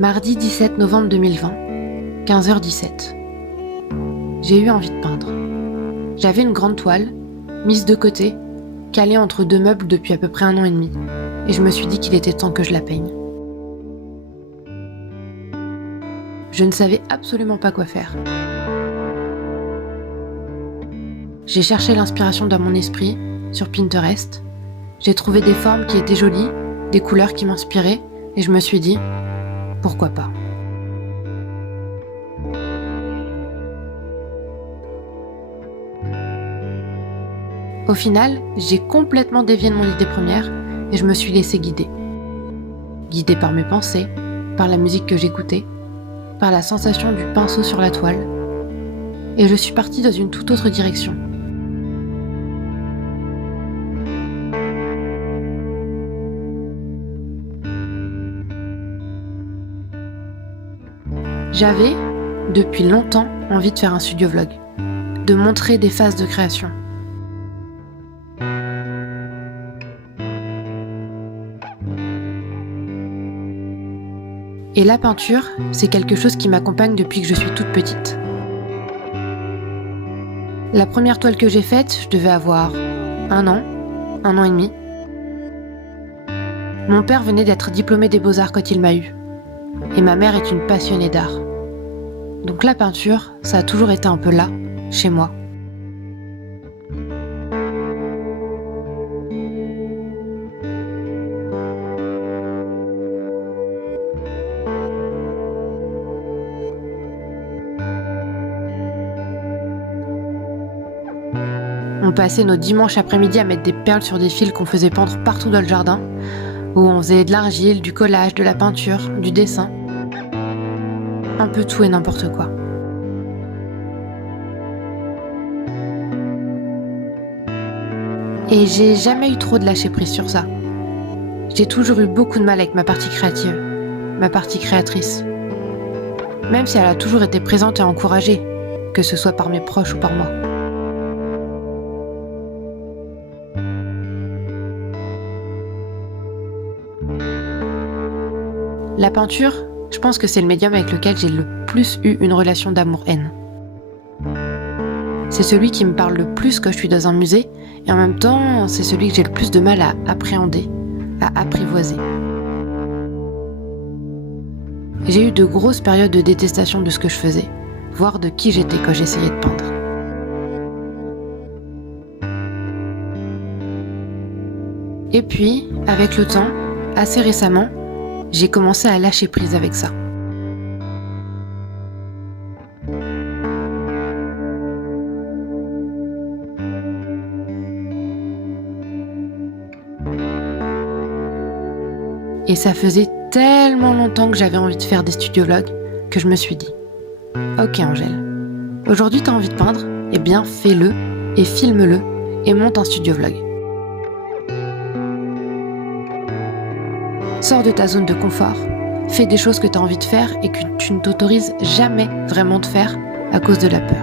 Mardi 17 novembre 2020, 15h17. J'ai eu envie de peindre. J'avais une grande toile, mise de côté, calée entre deux meubles depuis à peu près 1 an et demi, et je me suis dit qu'il était temps que je la peigne. Je ne savais absolument pas quoi faire. J'ai cherché l'inspiration dans mon esprit, sur Pinterest. J'ai trouvé des formes qui étaient jolies, des couleurs qui m'inspiraient, et je me suis dit, pourquoi pas ? Au final, j'ai complètement dévié de mon idée première et je me suis laissée guider. Guidée par mes pensées, par la musique que j'écoutais, par la sensation du pinceau sur la toile. Et je suis partie dans une toute autre direction. J'avais, depuis longtemps, envie de faire un studio vlog, de montrer des phases de création. Et la peinture, c'est quelque chose qui m'accompagne depuis que je suis toute petite. La première toile que j'ai faite, je devais avoir 1 an et demi. Mon père venait d'être diplômé des Beaux-Arts quand il m'a eue. Et ma mère est une passionnée d'art. Donc la peinture, ça a toujours été un peu là, chez moi. On passait nos dimanches après-midi à mettre des perles sur des fils qu'on faisait pendre partout dans le jardin, où on faisait de l'argile, du collage, de la peinture, du dessin. Un peu tout et n'importe quoi. Et j'ai jamais eu trop de lâcher prise sur ça. J'ai toujours eu beaucoup de mal avec ma partie créative, ma partie créatrice. Même si elle a toujours été présente et encouragée, que ce soit par mes proches ou par moi. La peinture, je pense que c'est le médium avec lequel j'ai le plus eu une relation d'amour-haine. C'est celui qui me parle le plus quand je suis dans un musée, et en même temps, c'est celui que j'ai le plus de mal à appréhender, à apprivoiser. J'ai eu de grosses périodes de détestation de ce que je faisais, voire de qui j'étais quand j'essayais de peindre. Et puis, avec le temps, assez récemment, j'ai commencé à lâcher prise avec ça. Et ça faisait tellement longtemps que j'avais envie de faire des studio vlogs que je me suis dit « Ok Angèle, aujourd'hui t'as envie de peindre, eh bien fais-le et filme-le et monte un studio vlog. » Sors de ta zone de confort, fais des choses que tu as envie de faire et que tu ne t'autorises jamais vraiment de faire à cause de la peur.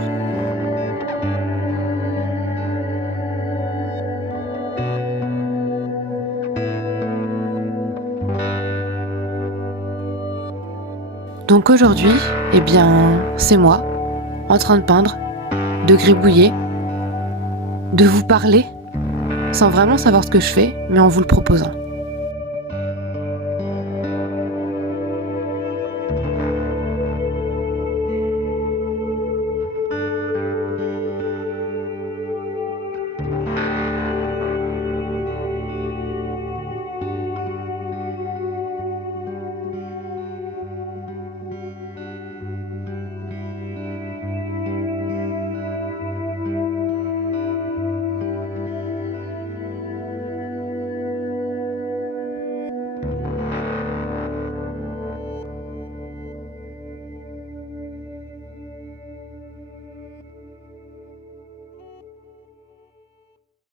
Donc aujourd'hui, eh bien, c'est moi, en train de peindre, de gribouiller, de vous parler, sans vraiment savoir ce que je fais, mais en vous le proposant.